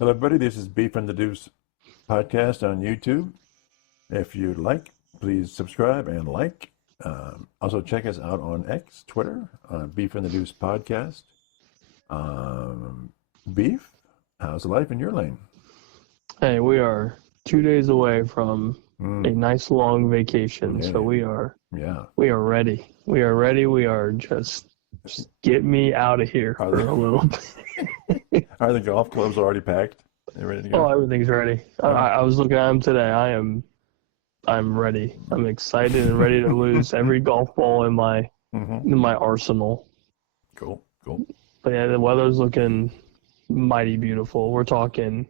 Hello, everybody. This is Beef and the Deuce podcast on YouTube. If you like, please subscribe and like. Also, check us out on X, Twitter, Beef and the Deuce podcast. Beef, how's life in your lane? Hey, we are 2 days away from a nice long vacation, so we are ready. We are ready. We are just get me out of here for a little bit. Are the golf clubs already packed? You ready to go? Oh, everything's ready. I was looking at them today. I'm ready. I'm excited and ready to lose every golf ball in my arsenal. Cool. But yeah, the weather's looking mighty beautiful. We're talking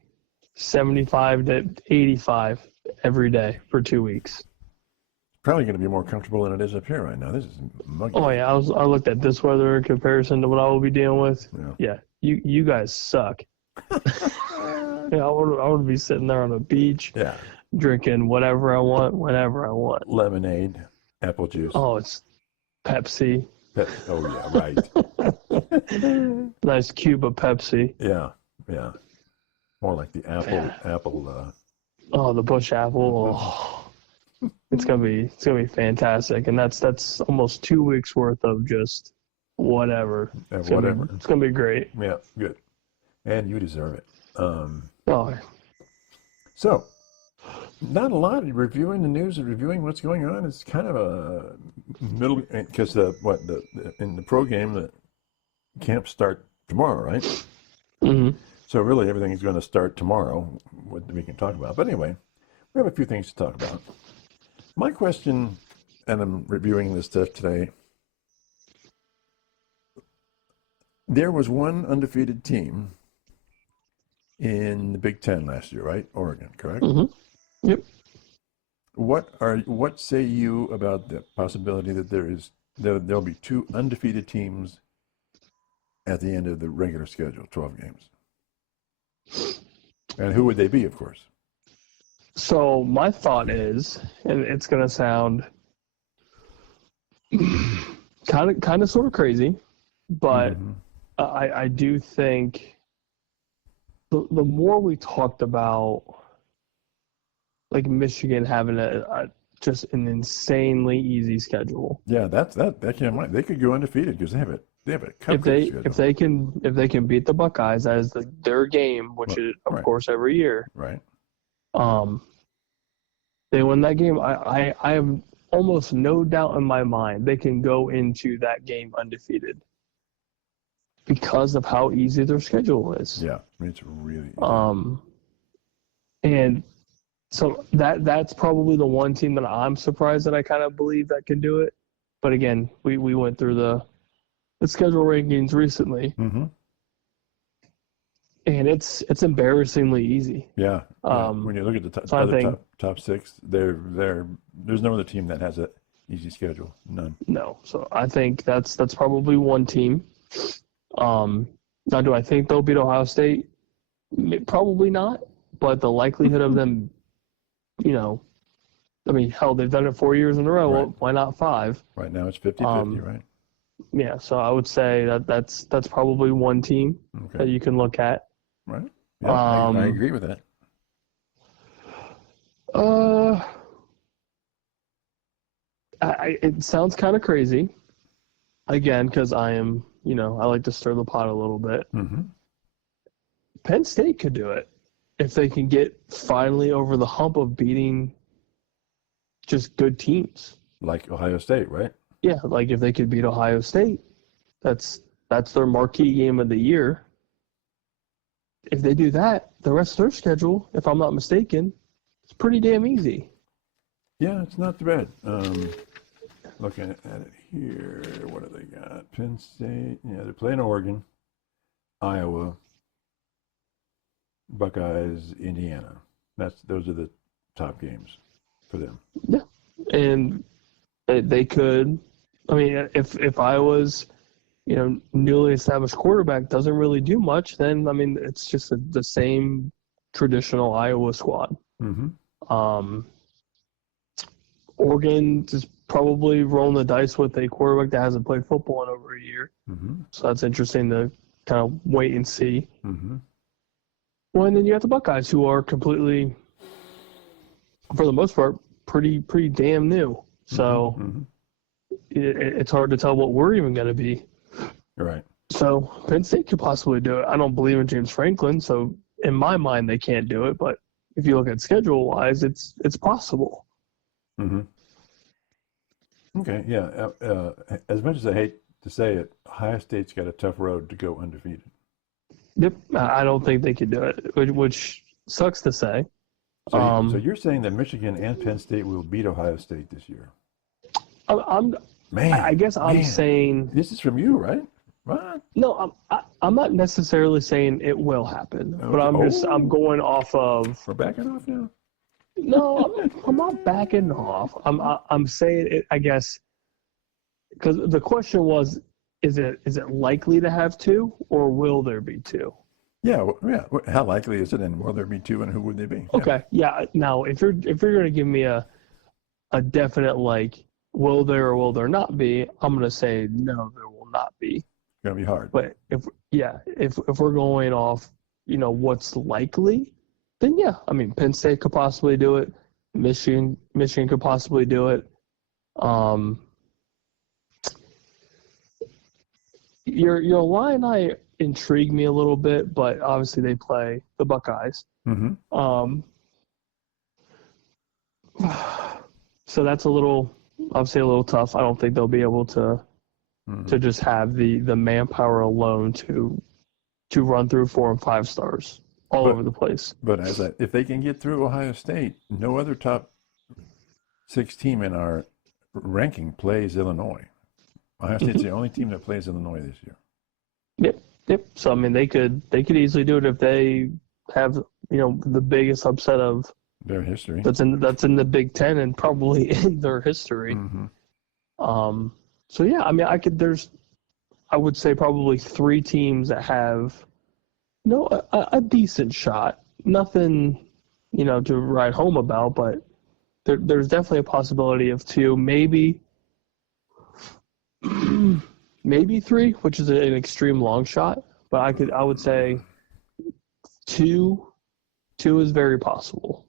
75 to 85 every day for 2 weeks. Probably going to be more comfortable than it is up here right now. This is muggy. Oh yeah, I looked at this weather in comparison to what I will be dealing with. Yeah, you guys suck. Yeah, I would be sitting there on a beach, drinking whatever I want, whenever I want. Lemonade, apple juice. Oh, it's Pepsi. Oh yeah, right. Nice cube of Pepsi. Yeah. More like the apple. Oh, the bush apple. Oh. It's gonna be fantastic, and that's almost 2 weeks worth of just whatever. It's gonna be great. Yeah, good, and you deserve it. So, not a lot of reviewing the news and reviewing what's going on. It's kind of a middle because in the pro game the camps start tomorrow, right? Mm-hmm. So really everything is going to start tomorrow. What we can talk about, but anyway, we have a few things to talk about. My question, and I'm reviewing this stuff today. There was one undefeated team in the Big Ten last year, right? Oregon, correct? Mm-hmm. Yep. What say you about the possibility that there'll be two undefeated teams at the end of the regular schedule, 12 games? And who would they be, of course? So my thought is, and it's gonna sound kind of sort of crazy, but I do think the more we talked about like Michigan having just an insanely easy schedule. Yeah, that can't mind. They could go undefeated because they have a cupcake schedule. If they can beat the Buckeyes, that is their game, which is of course every year. Right. They win that game. I have almost no doubt in my mind they can go into that game undefeated because of how easy their schedule is. Yeah, it's really easy. And so that's probably the one team that I'm surprised that I kind of believe that can do it. But again, we went through the schedule rankings recently. Mm-hmm. And it's embarrassingly easy. Yeah. When you look at the top six, there's no other team that has an easy schedule. None. No. So I think that's probably one team. Now, do I think they'll beat Ohio State? Probably not. But the likelihood of them, hell, they've done it 4 years in a row. Right. Why not 5? Right now it's 50-50, right? Yeah. So I would say that's probably one team that you can look at. Right. Yeah, I agree with that. It sounds kind of crazy. Again, because I am, I like to stir the pot a little bit. Mm-hmm. Penn State could do it if they can get finally over the hump of beating just good teams. Like Ohio State, right? Yeah, like if they could beat Ohio State, that's their marquee game of the year. If they do that, the rest of their schedule, if I'm not mistaken, it's pretty damn easy. Yeah, it's not too bad. Looking at it here, what do they got? Penn State, they're playing Oregon, Iowa, Buckeyes, Indiana. Those are the top games for them. Yeah, and they could. I mean, if Iowa's newly established quarterback doesn't really do much, then it's just the same traditional Iowa squad. Mm-hmm. Oregon is probably rolling the dice with a quarterback that hasn't played football in over a year. Mm-hmm. So that's interesting to kind of wait and see. Mm-hmm. Well, and then you have the Buckeyes, who are completely, for the most part, pretty damn new. So it's hard to tell what we're even going to be. Right. So Penn State could possibly do it. I don't believe in James Franklin, so in my mind they can't do it. But if you look at schedule-wise, it's possible. Mm-hmm. Okay, yeah. As much as I hate to say it, Ohio State's got a tough road to go undefeated. Yep, I don't think they could do it, which sucks to say. So you're saying that Michigan and Penn State will beat Ohio State this year? I guess I'm saying this is from you, right? What? No, I'm not necessarily saying it will happen, but I'm going off of. We're backing off now. No, I'm not backing off. I'm saying it. I guess because the question was, is it likely to have two, or will there be two? Yeah. How likely is it, and will there be two, and who would they be? Okay. Yeah. Now, if you're going to give me a definite will there or will there not be, I'm going to say no, there will not be. It's going to be hard. But if we're going off, what's likely, then yeah, I mean, Penn State could possibly do it. Michigan could possibly do it. Your Illini intrigue me a little bit, but obviously they play the Buckeyes. Mm-hmm. So that's obviously a little tough. I don't think they'll be able to just have the manpower alone to run through 4 and 5 stars all over the place. But if they can get through Ohio State, no other top 6 team in our ranking plays Illinois. Ohio State's the only team that plays Illinois this year. Yep. So I mean, they could easily do it if they have the biggest upset of their history. That's in the Big Ten and probably in their history. Mm-hmm. So yeah, I mean, I would say probably 3 teams that have a decent shot. Nothing to write home about, but there's definitely a possibility of 2, maybe 3, which is an extreme long shot. But I would say 2 is very possible.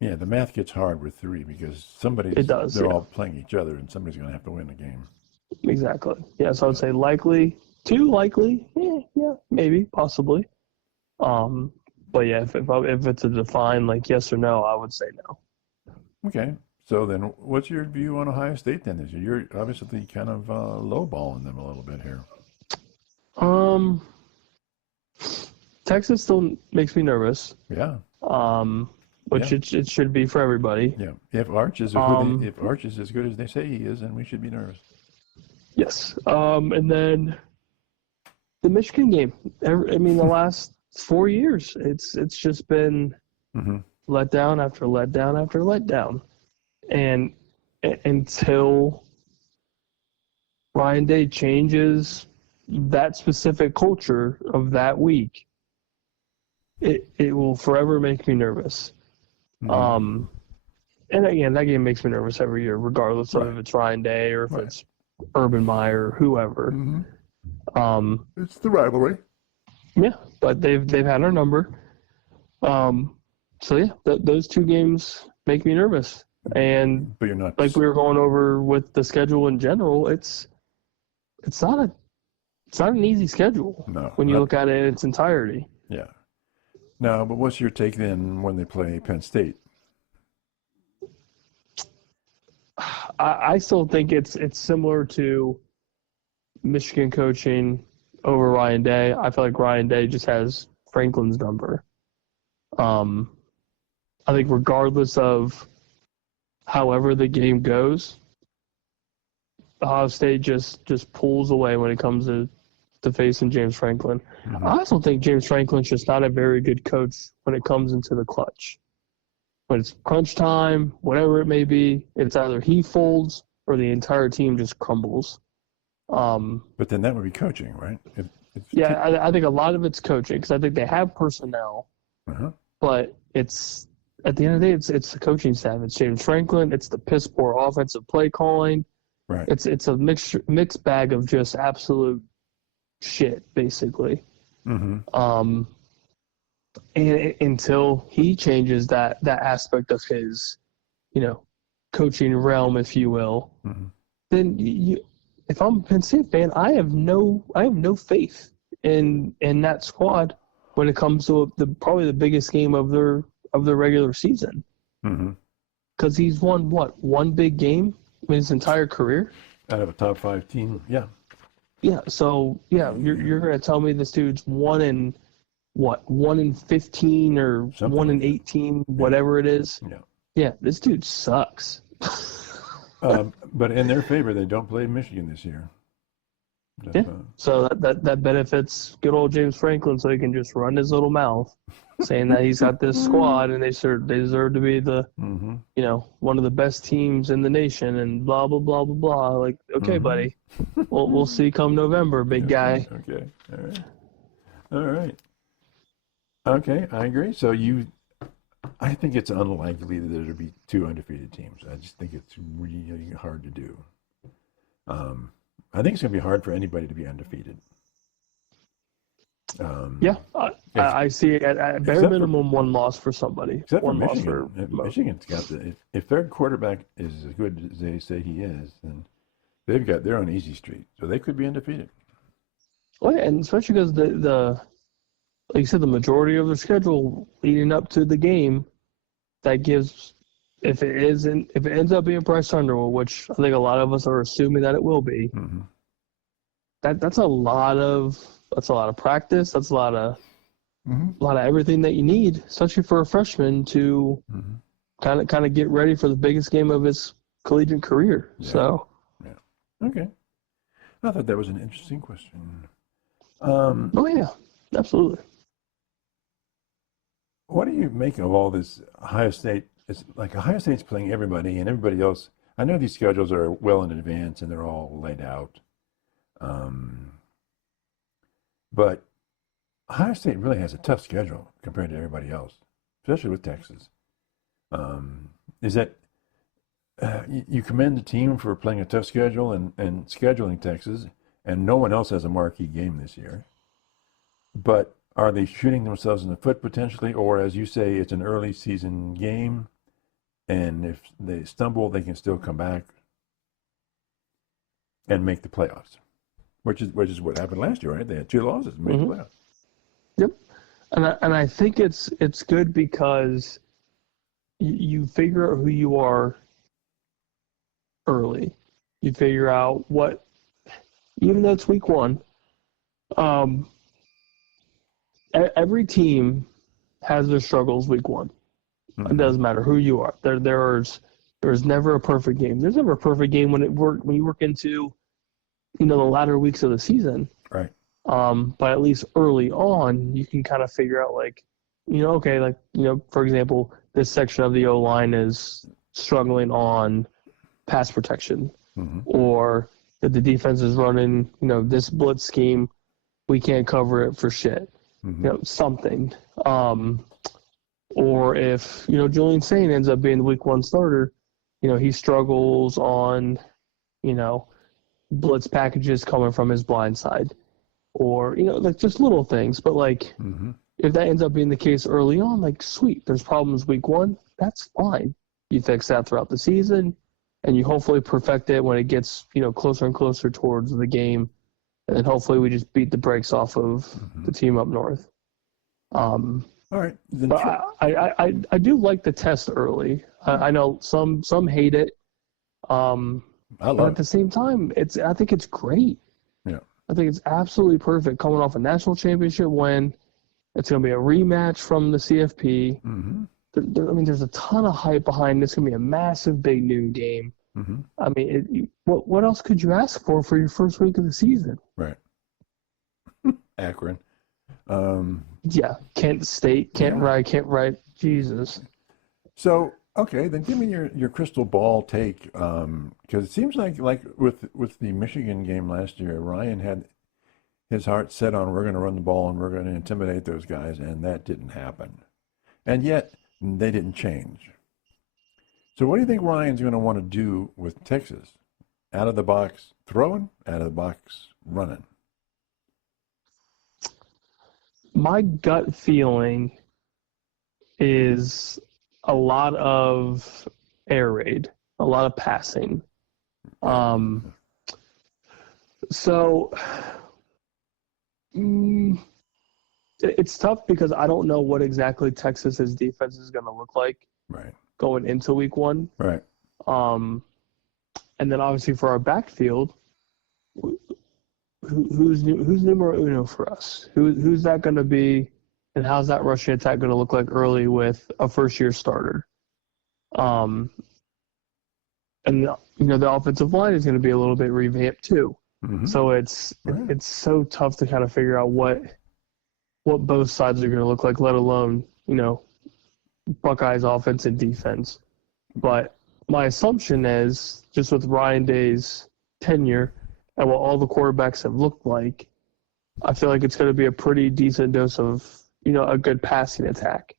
Yeah, the math gets hard with 3 because they're all playing each other, and somebody's going to have to win the game. Exactly. Yeah, so I would say likely 2, likely, yeah, maybe, possibly. But yeah, if it's a defined yes or no, I would say no. Okay. So then, what's your view on Ohio State then? You're obviously kind of lowballing them a little bit here. Texas still makes me nervous. Yeah. Which it should be for everybody. Yeah. If Arch is as good as they say he is, then we should be nervous. Yes. And then the Michigan game. I mean, the last 4 years, it's just been letdown after letdown after letdown. And until Ryan Day changes that specific culture of that week, it will forever make me nervous. And again, that game makes me nervous every year, regardless of if it's Ryan Day or if it's Urban Meyer or whoever. It's the rivalry. Yeah, but they've had our number. So yeah, those 2 games make me nervous. And but you're not like we were going over with the schedule in general. It's not an easy schedule. No, when you look at it in its entirety. Yeah. No, but what's your take then when they play Penn State? I still think it's similar to Michigan coaching over Ryan Day. I feel like Ryan Day just has Franklin's number. I think regardless of however the game goes, Ohio State just pulls away when it comes to facing James Franklin. I also think James Franklin's just not a very good coach when it comes into the clutch. When it's crunch time, whatever it may be, it's either he folds or the entire team just crumbles. But then that would be coaching, right? I think a lot of it's coaching because I think they have personnel, but it's at the end of the day, it's the coaching staff. It's James Franklin. It's the piss poor offensive play calling. Right. It's a mixed bag of just absolute shit, basically. And until he changes that aspect of his, coaching realm, if you will, then if I'm a Penn State fan, I have no faith in that squad when it comes to probably the biggest game of their regular season. Because he's won one big game in his entire career out of a top 5 team. Yeah. Yeah. So you're gonna tell me this dude's 1 in 15 or Something 1 in like 18, whatever it is. Yeah. Yeah. This dude sucks. But in their favor, they don't play Michigan this year. So that benefits good old James Franklin, so he can just run his little mouth, saying that he's got this squad and they deserve to be the one of the best teams in the nation and blah blah blah blah blah. Like, okay, buddy, we'll see come November, big guy. Okay, all right. Okay, I agree. So I think it's unlikely that there'll be 2 undefeated teams. I just think it's really hard to do. I think it's going to be hard for anybody to be undefeated. I see it at bare minimum 1 loss for somebody. Except one for Michigan. loss for Michigan's got if their quarterback is as good as they say he is, then they've got their own easy street. So they could be undefeated. Oh, yeah, and especially because the like you said, the majority of the schedule leading up to the game, that gives, if it ends up being Bryce Underwood, which I think a lot of us are assuming that it will be, that's a lot of practice. That's a lot of everything that you need, especially for a freshman to kind of get ready for the biggest game of his collegiate career. Yeah. So, Okay, I thought that was an interesting question. oh yeah, absolutely. What do you make of all this Ohio State? It's like Ohio State's playing everybody, and everybody else. I know these schedules are well in advance and they're all laid out. But Ohio State really has a tough schedule compared to everybody else, especially with Texas. Is that you commend the team for playing a tough schedule and scheduling Texas, and no one else has a marquee game this year. But are they shooting themselves in the foot potentially, or as you say, it's an early season game, and if they stumble, they can still come back and make the playoffs, which is what happened last year, right? They had 2 losses and made the playoffs. Yep, and I think it's good because you figure out who you are early. You figure out what, even though it's week 1. Every team has their struggles week 1. It doesn't matter who you are. There's never a perfect game. There's never a perfect game when you work into, the latter weeks of the season. Right. But at least early on, you can kind of figure out for example, this section of the O-line is struggling on pass protection, or that the defense is running, this blitz scheme, we can't cover it for shit. Something. Or if, Julian Saint ends up being the week 1 starter, he struggles on, blitz packages coming from his blind side. Or, just little things. But, if that ends up being the case early on, sweet, there's problems week 1, that's fine. You fix that throughout the season, and you hopefully perfect it when it gets, closer and closer towards the game. And then hopefully we just beat the brakes off of the team up north. All right. But I do like the test early. I know some hate it. But at the same time, I think it's great. Yeah. I think it's absolutely perfect coming off a national championship win. It's going to be a rematch from the CFP. There's a ton of hype behind this. It's going to be a massive big noon game. I mean, what else could you ask for your first week of the season? Right. Akron. Yeah, Kent State, Kent Wright, Jesus. So, okay, then give me your crystal ball take, because it seems like with the Michigan game last year, Ryan had his heart set on we're going to run the ball and we're going to intimidate those guys, and that didn't happen. And yet, they didn't change. So what do you think Ryan's going to want to do with Texas? Out of the box throwing, out of the box running? My gut feeling is a lot of air raid, a lot of passing. So it's tough because I don't know what exactly Texas's defense is going to look like going into week 1. Right. And then obviously for our backfield, who's numero uno for us? Who's that going to be, and how's that rushing attack going to look like early with a first-year starter? And the offensive line is going to be a little bit revamped too. Mm-hmm. So it's so tough to kind of figure out what both sides are going to look like, let alone Buckeyes offense and defense. But my assumption is, just with Ryan Day's tenure and what all the quarterbacks have looked like, I feel like it's going to be a pretty decent dose of a good passing attack.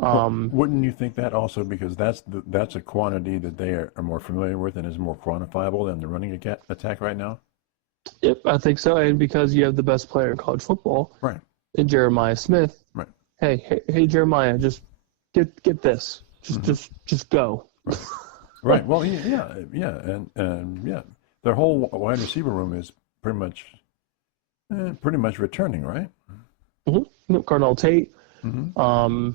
Wouldn't you think that also, because that's a quantity that they are more familiar with and is more quantifiable than the running attack right now? Yep, I think so. And because you have the best player in college football, right, in Jeremiah Smith. Right. Hey, Jeremiah, just get this. Just go. Right. Well, yeah, and their whole wide receiver room is pretty much returning, right? Mm-hmm. Cardinal Tate. Mm-hmm.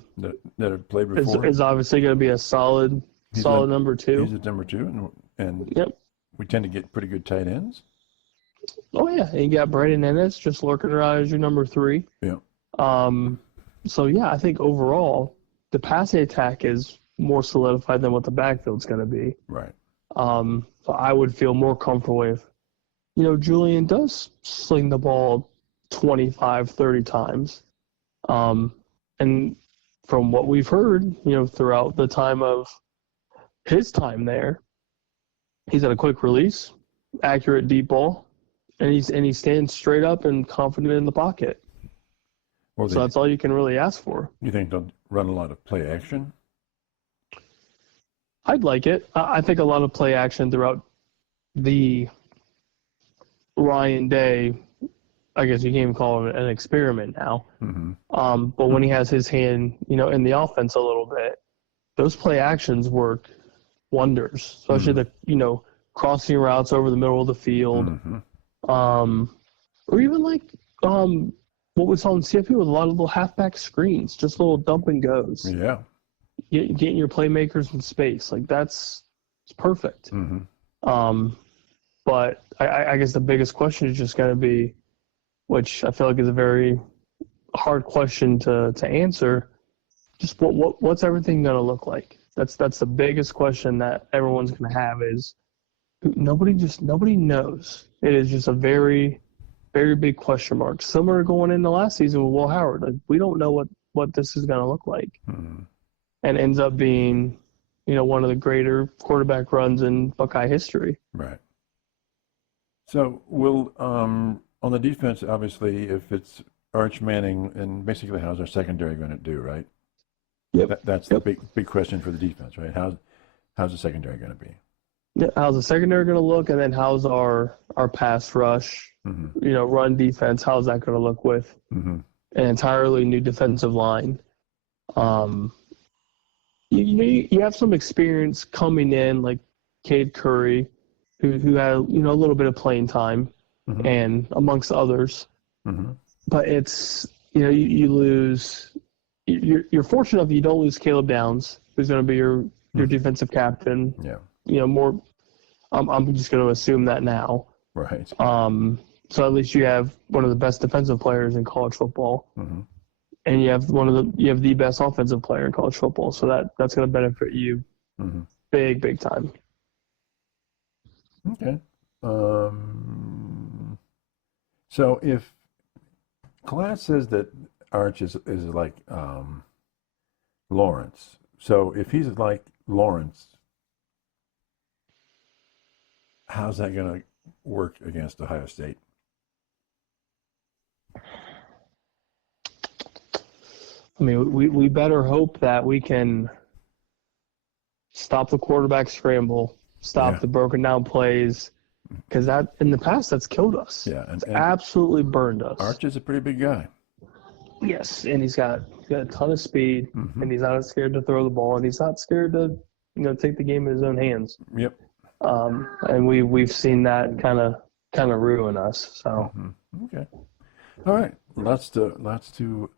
That have played before is obviously going to be a solid number 2. He's a number 2, and yep. We tend to get pretty good tight ends. Oh yeah, and you got Brandon Ennis just lurking around as your number 3. Yeah. So yeah, I think overall the passing attack is more solidified than what the backfield's going to be. Right. So I would feel more comfortable if Julian does sling the ball 25, 30 times. And from what we've heard, throughout the time of his time there, he's at a quick release, accurate deep ball, and he stands straight up and confident in the pocket. So that's all you can really ask for. You think they'll run a lot of play action? I'd like it. I think a lot of play action throughout the Ryan Day, I guess you can't even call it an experiment now. Mm-hmm. But when he has his hand, in the offense a little bit, those play actions work wonders, especially the crossing routes over the middle of the field, or even like what we saw in CFP with a lot of little halfback screens, just little dump and goes. Yeah, getting your playmakers in space, like it's perfect. Mm-hmm. But I guess the biggest question is just going to be, which I feel like is a very hard question to answer, just what's everything going to look like? That's the biggest question that everyone's going to have, is nobody knows. It is just a very, very big question mark. Similar going into last season with Will Howard. Like, we don't know what this is going to look like. Mm-hmm. And ends up being, one of the greater quarterback runs in Buckeye history. Right. So will on the defense, obviously, if it's Arch Manning, and basically how's our secondary going to do, right? Yep. That's the big question for the defense, right? How's the secondary going to be? Yeah, how's the secondary going to look, and then how's our pass rush, run defense, how's that going to look with an entirely new defensive line? You have some experience coming in, like Cade Curry, who had a little bit of playing time, and amongst others. Mm-hmm. But it's you lose. You're fortunate if you don't lose Caleb Downs, who's going to be your defensive captain. Yeah. More. I'm just going to assume that now. Right. So at least you have one of the best defensive players in college football, and you have the best offensive player in college football. So that's going to benefit you big time. Okay. So if Class says that Arch is like Lawrence, so if he's like Lawrence, how's that going to work against Ohio State? I mean, we better hope that we can stop the quarterback scramble, stop the broken down plays, because that in the past that's killed us. Yeah, and absolutely burned us. Arch is a pretty big guy. Yes, and he's got got a ton of speed, and he's not scared to throw the ball, and he's not scared to, take the game in his own hands. Yep. And we've seen that kind of ruin us. So. Okay. All right. Lots to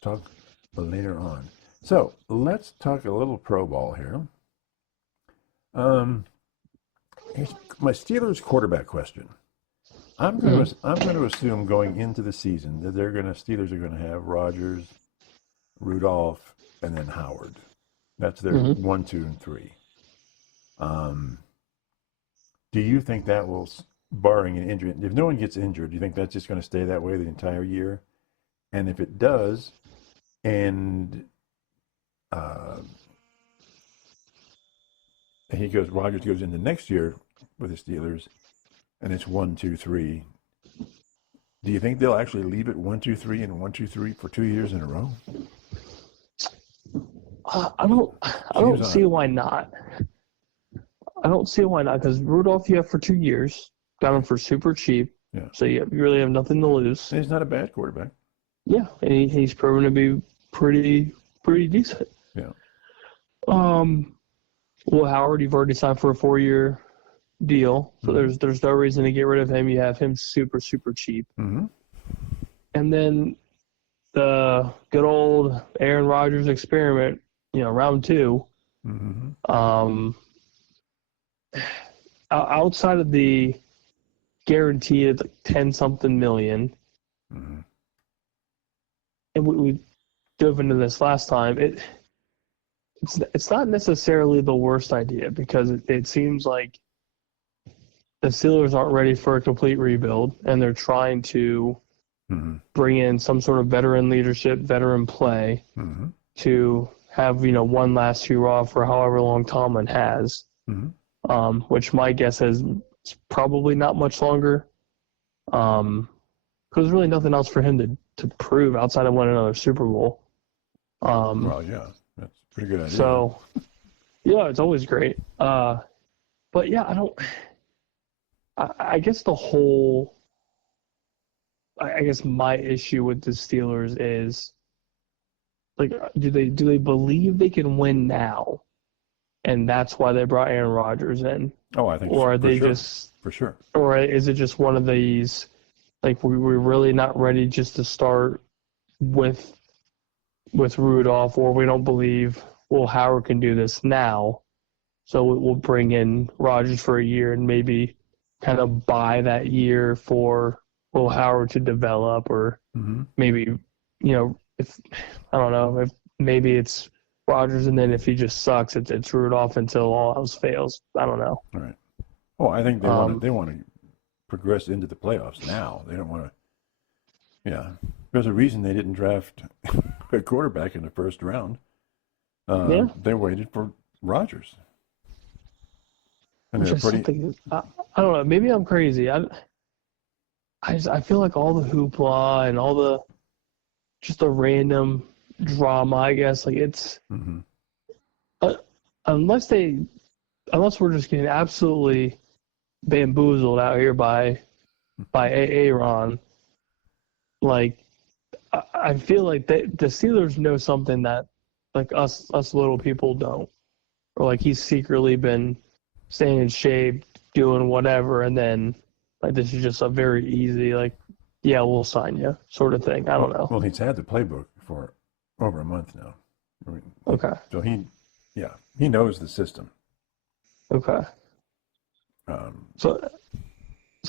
talk later on. So let's talk a little pro ball here. Here's my Steelers quarterback question. I'm going to assume going into the season that Steelers are going to have Rodgers, Rudolph, and then Howard. That's their 1, 2, and 3. Do you think that will, barring an injury, if no one gets injured, do you think that's just going to stay that way the entire year? And if it does, and Rodgers goes into next year with the Steelers, and it's 1, 2, 3. Do you think they'll actually leave it 1, 2, 3 and 1, 2, 3 for 2 years in a row? I don't see why not. I don't see why not, because Rudolph you have for 2 years, got him for super cheap. Yeah. So you really have nothing to lose. And he's not a bad quarterback. Yeah, and he's proven to be pretty decent. Yeah. Well, Howard, you've already signed for a 4-year deal, so there's no reason to get rid of him. You have him super cheap. Mm-hmm. And then the good old Aaron Rodgers experiment, round 2. Mm-hmm. Outside of the guaranteed 10-something million, and we dove into this last time, it's not necessarily the worst idea, because it seems like the Steelers aren't ready for a complete rebuild, and they're trying to bring in some sort of veteran leadership, veteran play to have, one last hurrah for however long Tomlin has, which my guess is it's probably not much longer, because there's really nothing else for him to prove outside of winning another Super Bowl. Well, yeah, that's a pretty good idea. So, yeah, it's always great. But yeah, I guess I guess my issue with the Steelers is, like, do they believe they can win now, and that's why they brought Aaron Rodgers in? Oh, I think, or are they for sure, or is it just one of these, like, we're really not ready just to start with Rudolph, or we don't believe Howard can do this now, so we'll bring in Rodgers for a year and maybe kind of buy that year for Howard to develop, or maybe, if I don't know, if maybe it's Rodgers, and then if he just sucks, it's Rudolph until all else fails. I don't know. All right. Oh, I think they want to progress into the playoffs now. They don't want to. Yeah, there's a reason they didn't draft a quarterback in the first round. They waited for Rodgers. And they're pretty. I don't know. Maybe I'm crazy. I feel like all the hoopla and all the just the random drama, I guess, like it's unless we're just getting absolutely bamboozled out here by Aaron, like I feel like the Steelers know something that, like, us little people don't, or like he's secretly been staying in shape, doing whatever, and then, like, this is just a very easy, like, yeah, we'll sign you sort of thing. I don't know. Well, he's had the playbook for over a month now. I mean, Okay. So he knows the system. Okay. So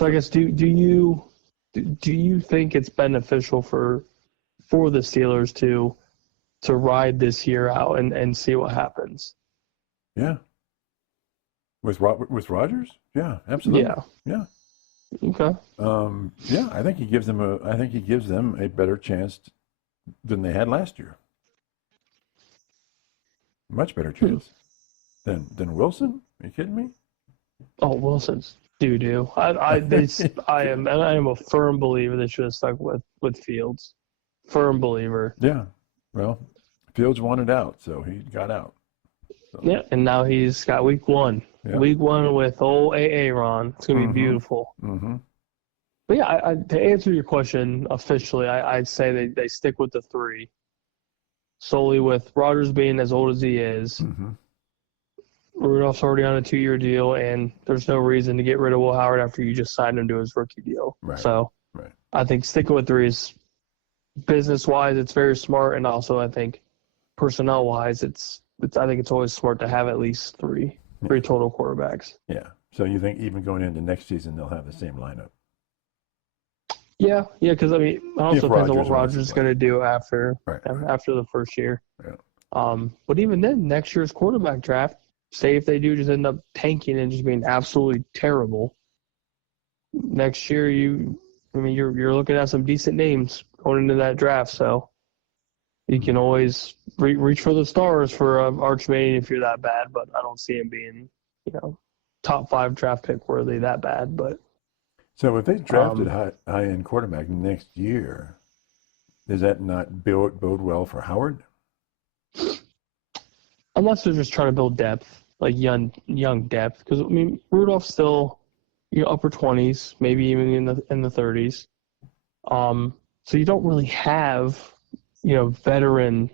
I guess do you think it's beneficial for the Steelers to ride this year out and see what happens? Yeah. With Rodgers? Yeah, absolutely. Yeah. Okay. Yeah, I think he gives them a better chance than they had last year. Much better chance than Wilson. Are you kidding me? Oh, Wilson's doo-doo. I am a firm believer they should have stuck with Fields. Firm believer. Yeah. Well, Fields wanted out, so he got out. So. Yeah, and now he's got week 1. Yeah. Week 1 with old Aaron. It's going to be beautiful. Mm-hmm. But yeah, to answer your question officially, I'd say they stick with the 3. solely with Rodgers being as old as he is. Mm-hmm. Rudolph's already on a 2-year deal, and there's no reason to get rid of Will Howard after you just signed him to his rookie deal. Right. So Right. I think sticking with 3 is business-wise, it's very smart, and also I think personnel-wise, I think it's always smart to have at least three total quarterbacks. Yeah. So you think even going into next season they'll have the same lineup? Yeah, because I mean, it also depends on what Rodgers is going to do after the first year. Yeah. But even then, next year's quarterback draft, say if they do just end up tanking and just being absolutely terrible, next year you're looking at some decent names going into that draft. So you can always reach for the stars for Archmane if you're that bad. But I don't see him being, top 5 draft pick worthy that bad. But so if they drafted high-end quarterback next year, does that not bode well for Howard? Unless they're just trying to build depth, like young depth. Because, I mean, Rudolph's still, upper 20s, maybe even in the 30s. So you don't really have, veteran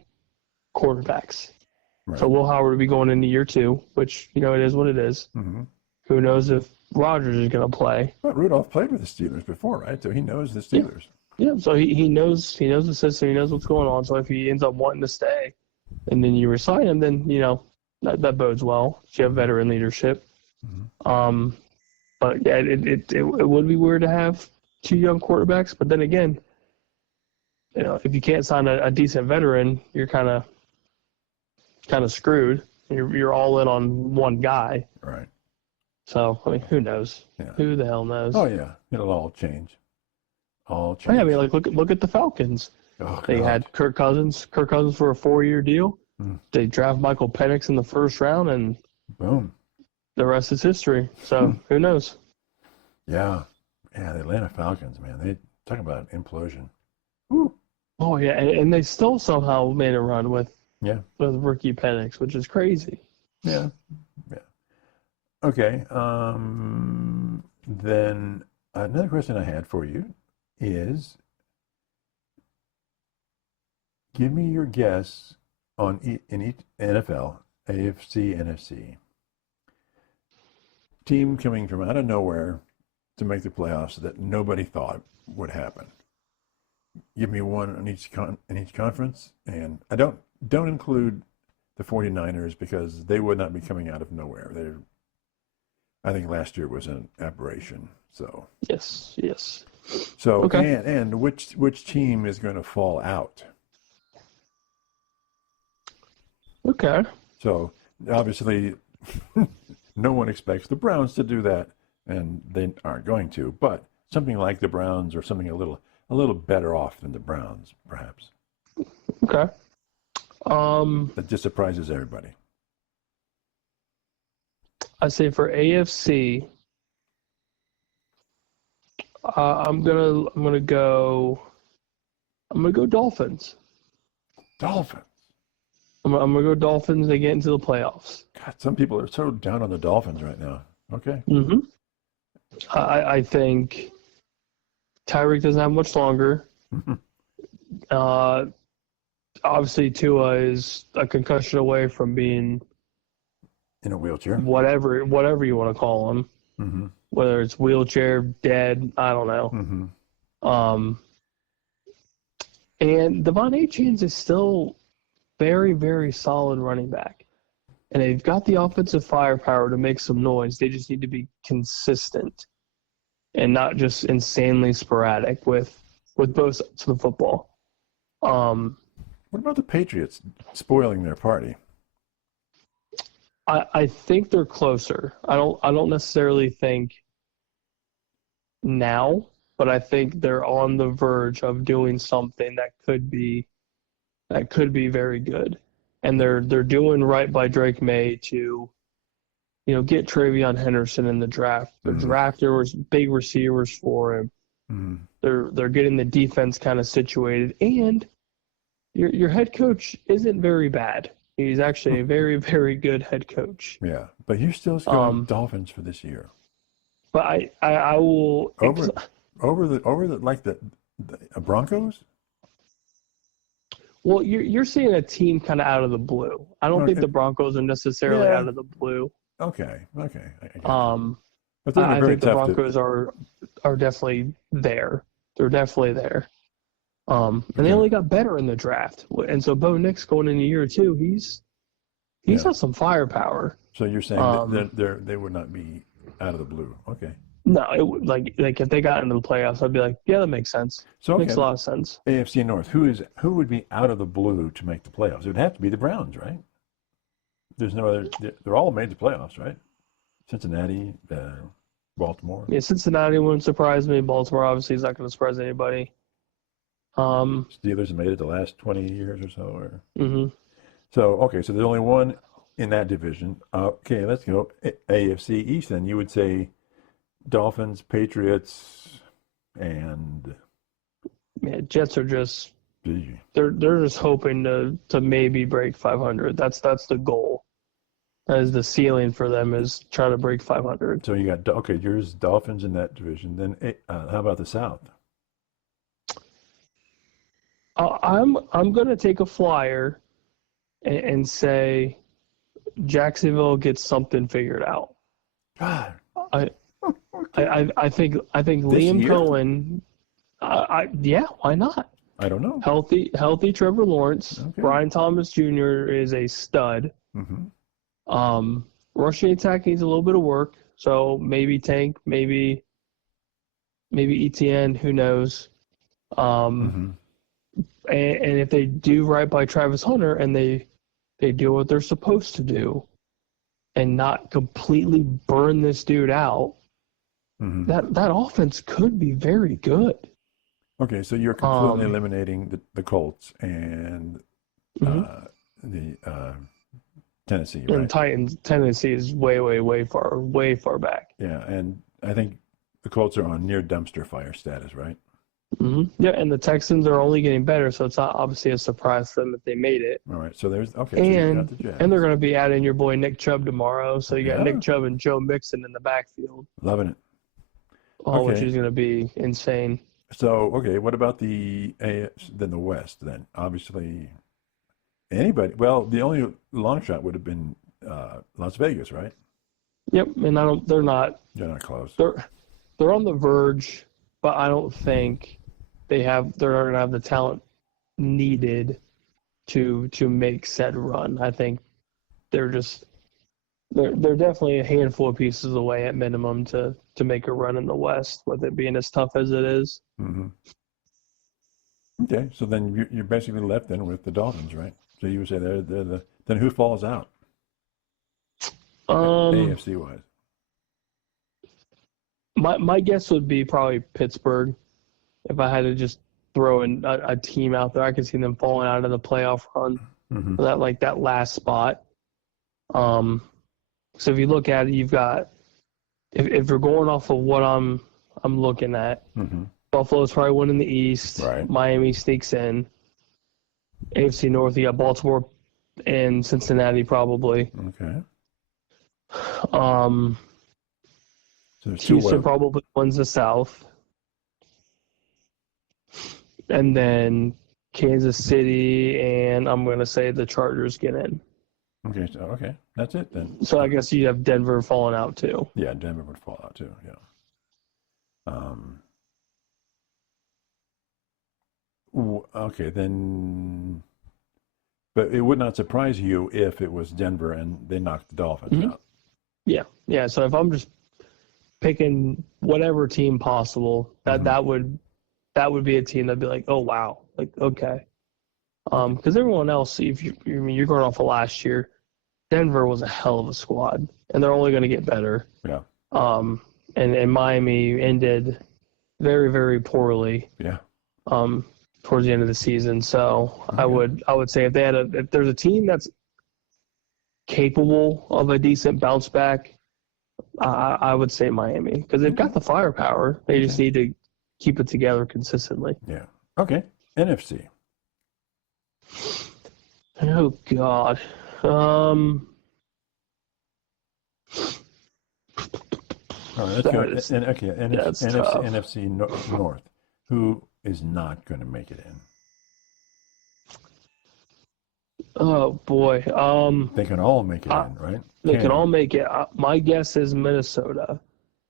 quarterbacks. Right. So Will Howard would be going into year 2, which, it is what it is. Mm-hmm. Who knows if Rodgers is going to play? But Rudolph played with the Steelers before, right? So he knows the Steelers. Yeah. So he knows the system. He knows what's going on. So if he ends up wanting to stay, and then you resign him, then that bodes well. You have veteran leadership. Mm-hmm. But yeah, it would be weird to have 2 young quarterbacks. But then again, if you can't sign a decent veteran, you're kind of screwed. You're all in on one guy. Right. So I mean, who knows? Yeah. Who the hell knows? Oh yeah, it'll all change. Yeah, I mean, like look at the Falcons. Oh, they had Kirk Cousins for a 4-year deal. Mm. They draft Michael Penix in the first round, and boom, the rest is history. So who knows? Yeah, the Atlanta Falcons, man, they talk about an implosion. Woo. Oh yeah, and they still somehow made a run with rookie Penix, which is crazy. Yeah. Okay. Then another question I had for you is, give me your guess on in each NFL, AFC, NFC, team coming from out of nowhere to make the playoffs that nobody thought would happen. Give me one in each conference, and I don't include the 49ers because they would not be coming out of nowhere. I think last year was an aberration. So yes. So okay. and which team is going to fall out? Okay. So obviously, no one expects the Browns to do that, and they aren't going to. But something like the Browns, or something a little better off than the Browns, perhaps. Okay. That just surprises everybody. I say for AFC, I'm gonna go Dolphins. Dolphins. I'm gonna go Dolphins. They get into the playoffs. God, some people are so down on the Dolphins right now. Okay. Mm-hmm. I think Tyreek doesn't have much longer. Obviously, Tua is a concussion away from being in a wheelchair. Whatever you want to call him. Mm-hmm. Whether it's wheelchair, dead, I don't know. Mm-hmm. And Devon Achane is still very, very solid running back. And they've got the offensive firepower to make some noise. They just need to be consistent and not just insanely sporadic with both sides of the football. What about the Patriots spoiling their party? I think they're closer. I don't necessarily think now, but I think they're on the verge of doing something that could be very good. And they're doing right by Drake May to, get Travion Henderson in the draft. The draft, there was big receivers for him. Mm-hmm. They're getting the defense kind of situated, and your head coach isn't very bad. He's actually a very, very good head coach. Yeah, but you're still going Dolphins for this year. But I will over the like the Broncos. Well, you're seeing a team kind of out of the blue. I don't think the Broncos are necessarily out of the blue. Okay. I got you. But I think the Broncos are definitely there. They're definitely there. And they only got better in the draft. And so Bo Nix going in a year or two, he's got some firepower. So you're saying that they would not be out of the blue. Okay. No, it would, like if they got into the playoffs, I'd be like, yeah, that makes sense. So makes a lot of sense. AFC North, who would be out of the blue to make the playoffs? It would have to be the Browns, right? There's no other. They're all made the playoffs, right? Cincinnati, Baltimore. Yeah, Cincinnati wouldn't surprise me. Baltimore obviously is not going to surprise anybody. Steelers have made it the last 20 years or so. So there's only one in that division. Okay, let's go AFC East. Then you would say Dolphins, Patriots, and Jets are just they're just hoping to maybe break 500. That's the goal. That is the ceiling for them, is try to break 500. So you got yours Dolphins in that division. Then how about the South? I'm going to take a flyer and say Jacksonville gets something figured out. God. I think Liam Cohen. Yeah, why not? I don't know. Healthy Trevor Lawrence. Okay. Brian Thomas Jr. is a stud. Rushing attack needs a little bit of work. So maybe Tank, maybe ETN. Who knows? And if they do right by Travis Hunter and they do what they're supposed to do, and not completely burn this dude out, that offense could be very good. Okay, so you're completely eliminating the Colts and the Tennessee, right? And Titans, Tennessee is way far back. Yeah, and I think the Colts are on near dumpster fire status, right? Yeah, and the Texans are only getting better, so it's not obviously a surprise to them if they made it. All right, so there's So you got the Jazz. And they're going to be adding your boy Nick Chubb tomorrow, so you got Nick Chubb and Joe Mixon in the backfield. Loving it. Which is going to be insane. So what about the West then? Obviously, anybody. Well, the only long shot would have been Las Vegas, right? Yep, and they're not close. They're on the verge, but I don't think they're going to have the talent needed to make said run. I think they're definitely a handful of pieces away at minimum to make a run in the West, with it being as tough as it is. Okay, so then you're basically left then with the Dolphins, right? So you would say then who falls out? AFC wise. My guess would be probably Pittsburgh. If I had to just throw in a team out there, I could see them falling out of the playoff run for that last spot. So if you look at it, you've got, if you're going off of what I'm looking at, Buffalo's probably winning the East. Right. Miami sneaks in. AFC North, you got Baltimore and Cincinnati probably. Okay. So Houston probably wins the South. And then Kansas City and I'm going to say the Chargers get in. Okay, that's it then. So I guess you have Denver falling out too. Yeah, Denver would fall out too. Yeah. Okay, then. But it would not surprise you if it was Denver and they knocked the Dolphins out. Yeah. So if I'm just picking whatever team possible, that would be a team that'd be like, oh wow, like okay. Because everyone else, if you're going off of last year, Denver was a hell of a squad, and they're only going to get better. Yeah. And Miami ended very, very poorly. Yeah. Towards the end of the season, so I would say if there's a team that's capable of a decent bounce back, I would say Miami, because they've got the firepower. They just need to keep it together consistently. Yeah. Okay. NFC. Oh God. All right, let's go. NFC North. Who is not going to make it in? Oh boy. They can all make it in, right? They can all make it. My guess is Minnesota.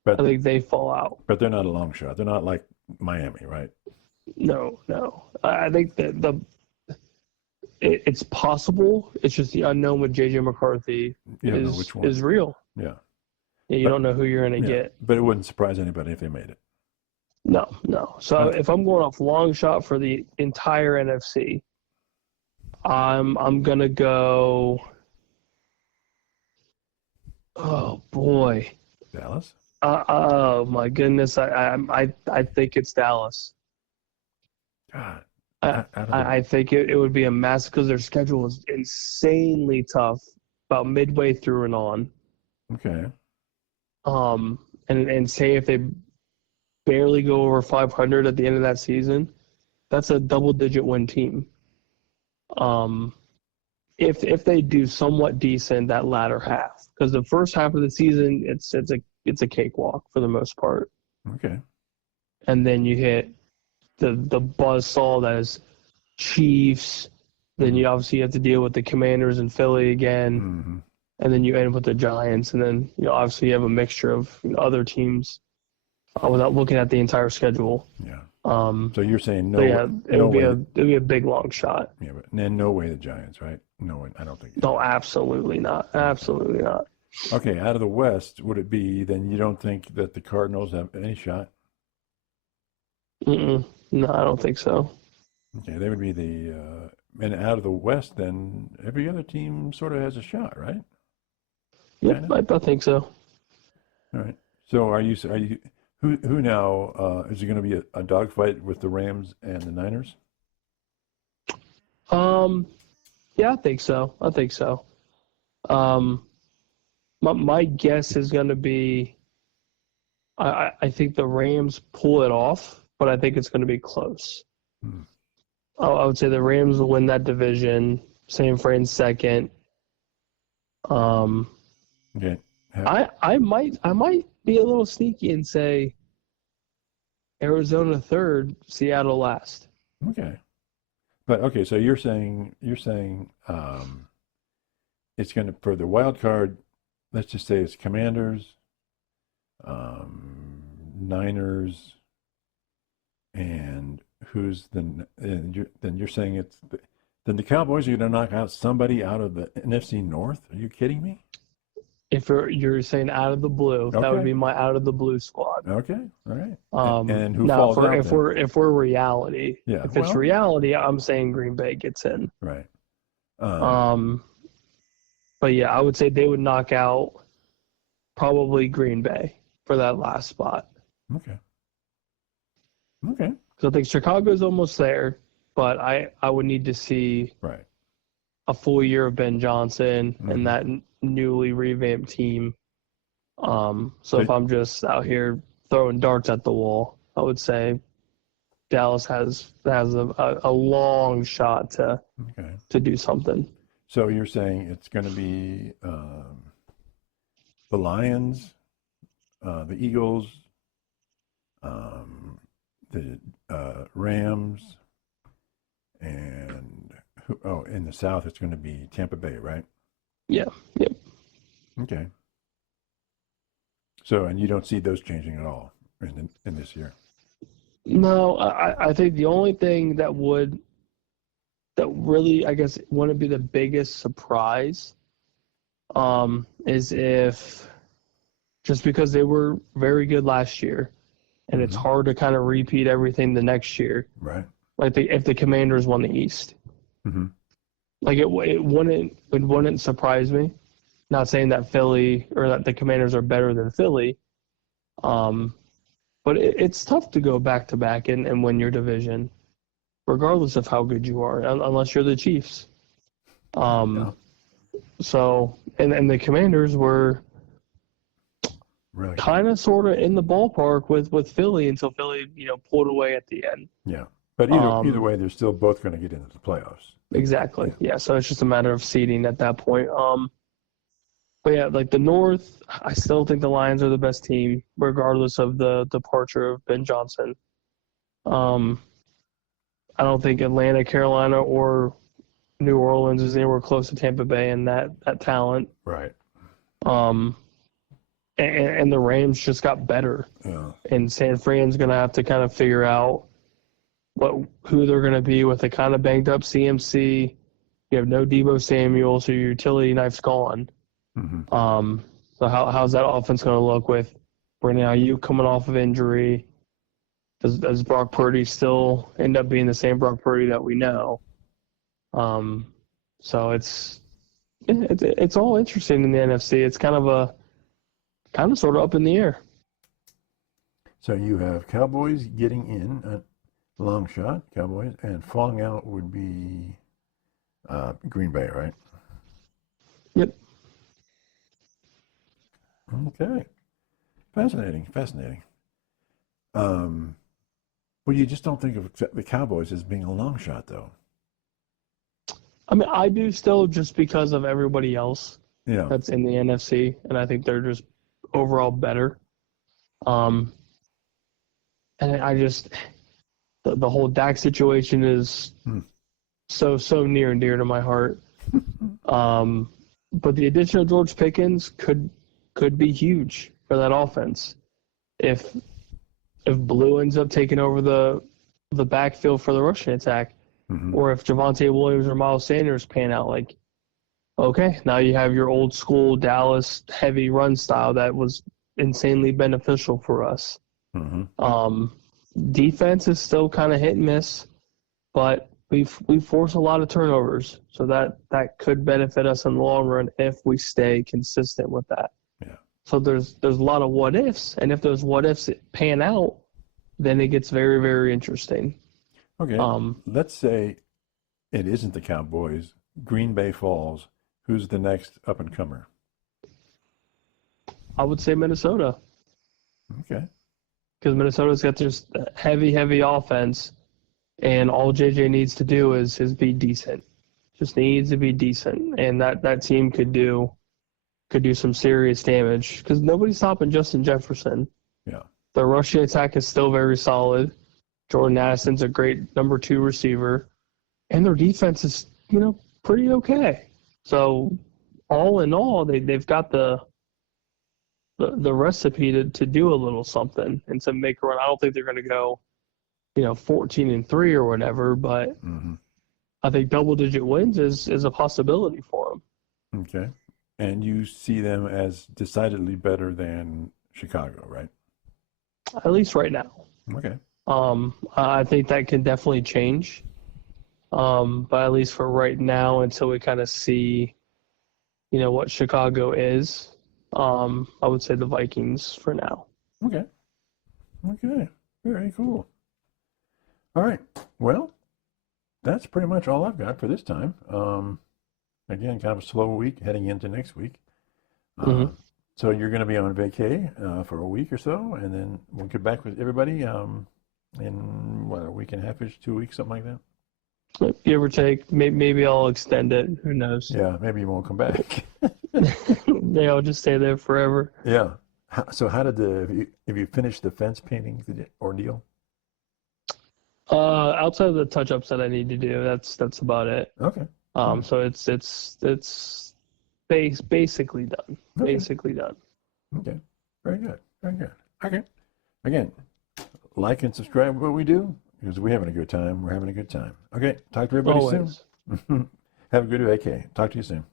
But I think they fall out. but they're not a long shot. They're not like Miami, right? No, no. I think that it's possible. It's just the unknown with JJ McCarthy You don't know which one. is real. Yeah. You don't know who you're going to get. But it wouldn't surprise anybody if they made it. No, no. So if I'm going off long shot for the entire NFC, I'm going to go. Oh boy. Dallas? Oh my goodness. I think it's Dallas. God. I think it would be a mess because their schedule is insanely tough about midway through and on. Okay. And say if they barely go over 500 at the end of that season, that's a double-digit win team. If they do somewhat decent that latter half, because the first half of the season it's a cakewalk for the most part. Okay. And then you hit the buzzsaw that is Chiefs. Then you obviously have to deal with the Commanders and Philly again. Mm-hmm. And then you end with the Giants, and then obviously you have a mixture of other teams without looking at the entire schedule. Yeah. So you're saying no? Yeah, it no would be a big long shot. Yeah, but then no way the Giants, right? No way. I don't think. No, absolutely not. Absolutely not. Okay, out of the West, would it be then you don't think that the Cardinals have any shot? No, I don't think so. Okay, they would be and out of the West, then every other team sort of has a shot, right? Yep, I think so. All right. So are you who now is it going to be a dogfight with the Rams and the Niners? Yeah, I think so. My guess is going to be, I think the Rams pull it off, but I think it's going to be close. I would say the Rams will win that division. Same for in second. Okay. I might be a little sneaky and say Arizona third, Seattle last. Okay. But okay, so you're saying it's going to, for the wild card, let's just say it's Commanders, Niners, and then you're saying then the Cowboys are going to knock out somebody out of the NFC North? Are you kidding me? If you're saying out of the blue, that would be my out of the blue squad. Okay, all right. And who now, falls out? If we're reality, yeah. If it's reality, I'm saying Green Bay gets in. Right. But yeah, I would say they would knock out probably Green Bay for that last spot. Okay. Okay. So I think Chicago's almost there, but I would need to see a full year of Ben Johnson and that newly revamped team. So if I'm just out here throwing darts at the wall, I would say Dallas has a long shot to do something. So you're saying it's going to be the Lions, the Eagles, the Rams, and in the South it's going to be Tampa Bay, right? Yeah. Yep. Okay. So, and you don't see those changing at all in this year? No, I think the only thing that really, I guess, wouldn't be the biggest surprise is if, just because they were very good last year, and it's hard to kind of repeat everything the next year. Right. Like if the Commanders won the East. Mm-hmm. Like it wouldn't surprise me. Not saying that Philly or that the Commanders are better than Philly, but it's tough to go back to back and win your division, regardless of how good you are, unless you're the Chiefs. So and the Commanders were really kind of sort of in the ballpark with Philly until Philly pulled away at the end. Yeah, but either way, they're still both going to get into the playoffs. Exactly. Yeah. So it's just a matter of seeding at that point. But yeah, like the North, I still think the Lions are the best team, regardless of the departure of Ben Johnson. I don't think Atlanta, Carolina, or New Orleans is anywhere close to Tampa Bay and that talent. Right. And the Rams just got better. Yeah. And San Fran's going to have to kind of figure out who they're going to be with a kind of banged up CMC. You have no Deebo Samuel, so your utility knife's gone. Mm-hmm. So how's that offense going to look with Brandon Ayuk coming off of injury? Does Brock Purdy still end up being the same Brock Purdy that we know? So it's all interesting in the NFC. It's kind of sort of up in the air. So you have Cowboys getting in a long shot, Cowboys, and falling out would be Green Bay, right? Yep. Okay. Fascinating. Well, you just don't think of the Cowboys as being a long shot, though. I mean, I do still, just because of everybody else that's in the NFC, and I think they're just overall better. And I just the whole Dak situation is so near and dear to my heart. But the addition of George Pickens could be huge for that offense. If Blue ends up taking over the backfield for the rushing attack, or if Javonte Williams or Miles Sanders pan out, like, okay, now you have your old school Dallas heavy run style that was insanely beneficial for us. Defense is still kind of hit and miss, but we force a lot of turnovers, so that could benefit us in the long run if we stay consistent with that. Yeah. So there's a lot of what ifs, and if those what ifs pan out, then it gets very, very interesting. Okay. Let's say it isn't the Cowboys. Green Bay falls. Who's the next up and comer? I would say Minnesota. Okay. Because Minnesota's got just heavy offense, and all JJ needs to do is be decent. Just needs to be decent, and that team could do some serious damage. Because nobody's stopping Justin Jefferson. Yeah. The rushing attack is still very solid. Jordan Addison's a great number 2 receiver, and their defense is pretty okay. So all in all, they've got the recipe to do a little something and to make a run. I don't think they're going to go 14-3 or whatever, but I think double-digit wins is a possibility for them. Okay. And you see them as decidedly better than Chicago, right? At least right now. Okay. I think that can definitely change. But at least for right now, until we kind of see, what Chicago is, I would say the Vikings for now. Okay. Very cool. All right. Well, that's pretty much all I've got for this time. Again, kind of a slow week heading into next week. So you're going to be on vacay for a week or so, and then we'll get back with everybody in a week and a half-ish, 2 weeks, something like that. Give or take. Maybe I'll extend it. Who knows? Yeah, maybe you won't come back. They'll just stay there forever. Yeah. So how did have you finished the fence painting ordeal? Outside of the touch-ups that I need to do, that's about it. Okay. So it's basically done. Okay. Basically done. Okay. Very good. Okay. Again, like and subscribe to what we do, because we're having a good time. We're having a good time. Okay. Talk to everybody Always. soon. Have a good vacay. Talk to you soon.